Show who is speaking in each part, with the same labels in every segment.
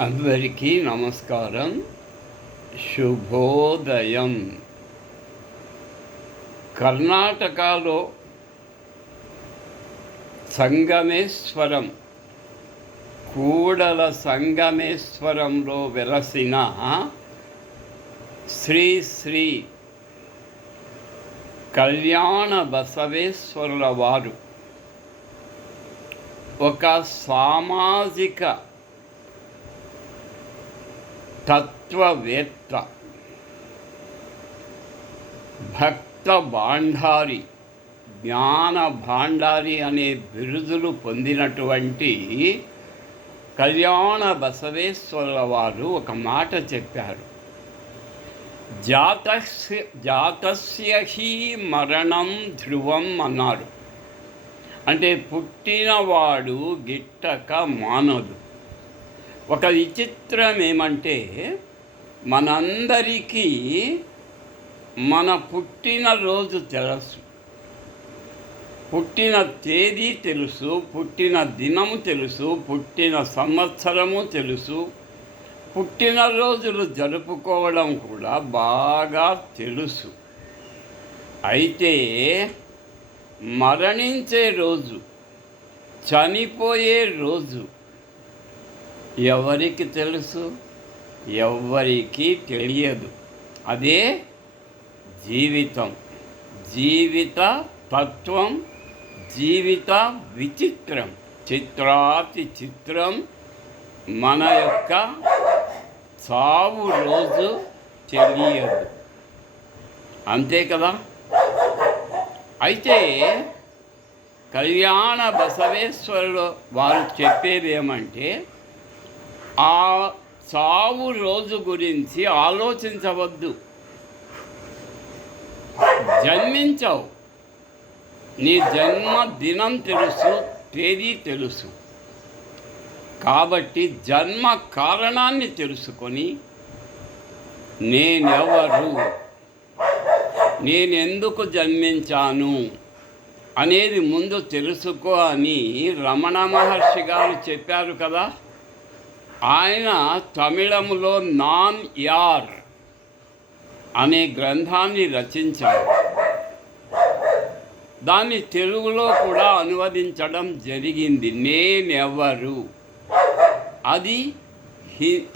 Speaker 1: అందరికీ నమస్కారం. శుభోదయం. కర్ణాటకలో సంగమేశ్వరం కూడల సంగమేశ్వరంలో వెలసిన శ్రీ శ్రీ కళ్యాణ బసవేశ్వరుల వారు. ఒక సామాజిక తత్వవేత్త. భక్త భాండారి జ్ఞాన భాండారి అనే బిరుదులు పొందినటువంటి కళ్యాణ బసవేశ్వరుల వారు ఒక మాట చెప్పారు. జాతస్య జాతస్య మరణం ధ్రువం అన్నారు. అంటే పుట్టినవాడు గిట్టక మానదు. ఒక విచిత్రం ఏమంటే మనందరికీ మన పుట్టినరోజు తెలుసు. పుట్టిన తేదీ తెలుసు పుట్టిన దినము తెలుసు పుట్టిన సంవత్సరము తెలుసు. పుట్టినరోజులు జరుపుకోవడం కూడా బాగా తెలుసు. అయితే మరణించే రోజు చనిపోయే రోజు ఎవరికి తెలుసు? ఎవ్వరికీ తెలియదు. అదే జీవితం. జీవిత తత్వం జీవిత విచిత్రం. చిత్రాతి చిత్రం మన యొక్క చావు రోజు తెలియదు. అంతే కదా? అయితే కళ్యాణ బసవేశ్వరుడు వారు చెప్పేది ఏమంటే ఆ చావు రోజు గురించి ఆలోచించవద్దు. జన్మించవు. నీ జన్మ దినం తెలుసు తేదీ తెలుసు. కాబట్టి జన్మ కారణాన్ని తెలుసుకొని నేనెవరు నేనెందుకు జన్మించాను అనేది ముందు తెలుసుకో అని రమణ మహర్షి గారు చెప్పారు కదా. ఆయన తమిళంలో నాన్ యార్ అనే గ్రంథాన్ని రచించారు దాన్ని తెలుగులో కూడా అనువదించడం జరిగింది. నేనెవరు? అది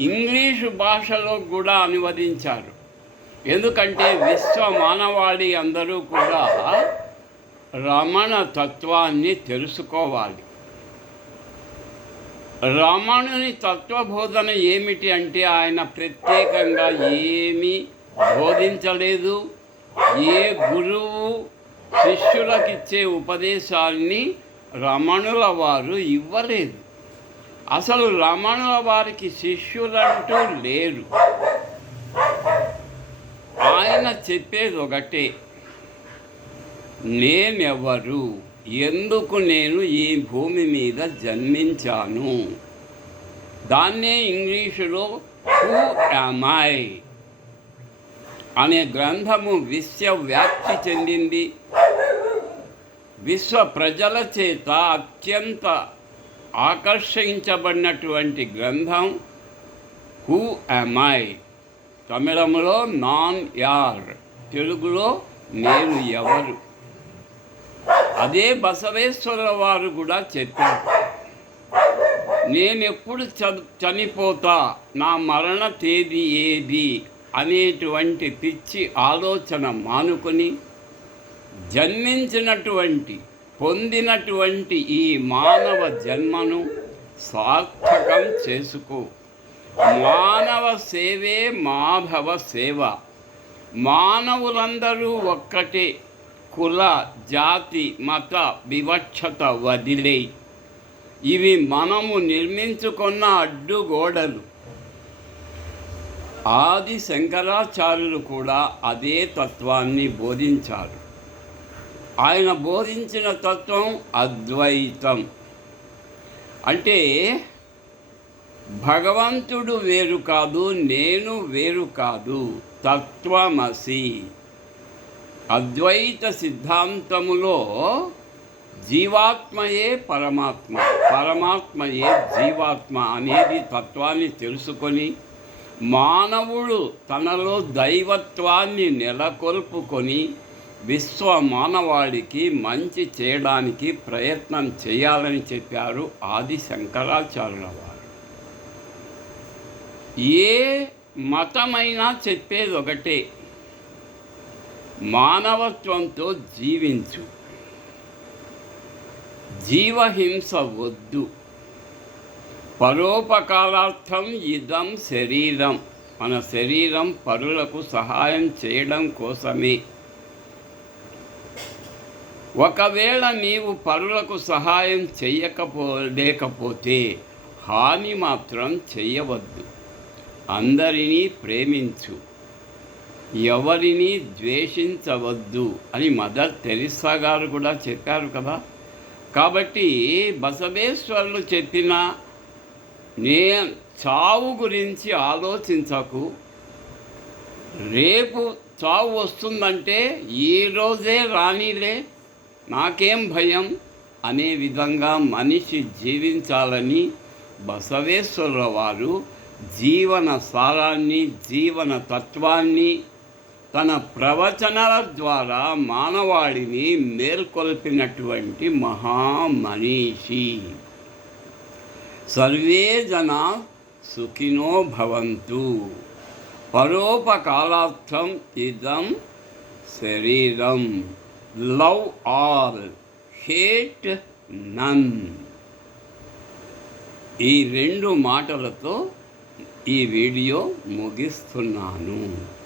Speaker 1: ఇంగ్లీషు భాషలో కూడా అనువదించారు. ఎందుకంటే విశ్వ మానవాళి అందరూ కూడా రమణ తత్వాన్ని తెలుసుకోవాలి. రమణుని తత్వబోధన ఏమిటి అంటే ఆయన ప్రత్యేకంగా ఏమీ బోధించలేదు. ఏ గురువు శిష్యులకిచ్చే ఉపదేశాన్ని రమణుల వారు ఇవ్వలేదు. అసలు రమణుల వారికి శిష్యులంటూ లేరు. ఆయన చెప్పేది ఒకటే నేనెవరు? ఎందుకు నేను ఈ భూమి మీద జన్మించాను? దాన్నే ఇంగ్లీషులో హూ ఐ అనే గ్రంథము విశ్వవ్యాప్తి చెందింది. విశ్వ ప్రజల చేత అత్యంత ఆకర్షించబడినటువంటి గ్రంథం హూ ఐ తమిళంలో నాన్ యార్ తెలుగులో నేను ఎవరు? అదే బసవేశ్వర వారు కూడా చెప్పారు. నేను ఎప్పుడు చ- చనిపోతా నా మరణ తేదీ ఏది? అనేటువంటి పిచ్చి ఆలోచన మానుకొని జన్మించినటువంటి పొందినటువంటి ఈ మానవ జన్మను సార్థకం చేసుకో. మానవ సేవే మాధవ సేవ. మానవులందరూ ఒక్కటే. కుల జాతి మత వివక్షత వదిలే. ఇవి మనము నిర్మించుకున్న అడ్డుగోడలు. ఆది శంకరాచార్యులు కూడా అదే తత్వాన్ని బోధించారు. ఆయన బోధించిన తత్వం అద్వైతం. అంటే భగవంతుడు వేరు కాదు నేను వేరు కాదు తత్వమసి. అద్వైత సిద్ధాంతములో జీవాత్మయే పరమాత్మ పరమాత్మయే జీవాత్మ అనేది తత్వాన్ని తెలుసుకొని మానవుడు తనలో దైవత్వాన్ని నెలకొల్పుకొని విశ్వ మానవాళికి మంచి చేయడానికి ప్రయత్నం చేయాలని చెప్పారు ఆది శంకరాచార్యుల వారు. ఏ మతమైనా చెప్పేది ఒకటే మానవత్వంతో జీవించు. జీవహింస వద్దు. పరోపకారార్థం ఇదం శరీరం. మన శరీరం పరులకు సహాయం చేయడం కోసమే. ఒకవేళ నీవు పరులకు సహాయం చేయకపో లేకపోతే హాని మాత్రం చెయ్యవద్దు అందరినీ ప్రేమించు. ఎవరిని ద్వేషించవద్దు అని మదర్ తెరిసా గారు కూడా చెప్పారు కదా. కాబట్టి బసవేశ్వరులు చెప్పిన నే చావు గురించి ఆలోచించకు. రేపు చావు వస్తుందంటే ఈరోజే రానిలే నాకేం భయం అనే విధంగా మనిషి జీవించాలని బసవేశ్వరుల వారు జీవన సారాన్ని జీవన తత్వాన్ని తన ప్రవచనాల ద్వారా మానవాడిని మేల్కొల్పినటువంటి మహామనీషి. సర్వే జన సుఖినో భవంతు. పరోపకాలార్థం ఇదం శరీరం. Love all hate none. ఈ రెండు మాటలతో ఈ వీడియో ముగిస్తున్నాను.